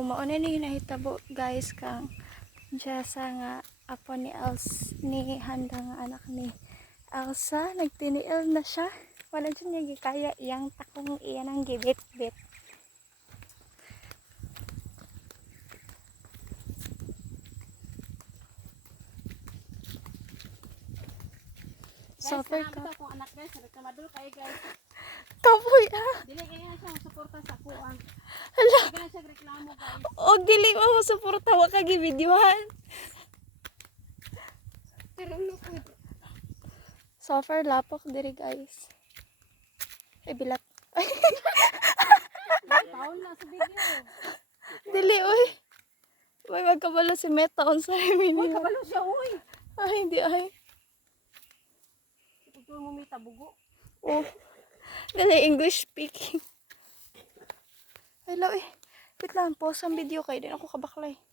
mauna ni nahitabo guys kang Jessa nga apo ni ni Handa nga anak ni Elsa nagtiniil na siya. Wala dyan niya gikaya iyang takong iyan ang gibit-bit. Suffer ka. Guys, kung anak guys, nagkamadul kayo guys. Kapoy ah. Dili kaya na siya suporta sa kuan. Hala. Dili na siya reklamo guys. O dili mo suporta wa ka gibidyohan. Pero lukod. Suffer lapok diri guys. Ay bilat. Taon na sa video. Dili oy. May magkabalo si Meta on sa Uy, mini. kabalo siya uy. Ay hindi ay. Ito mo may tabugo. Oh. Dali English speaking. Hello eh. Wait lang, pause ang video kay din ako kabaklay.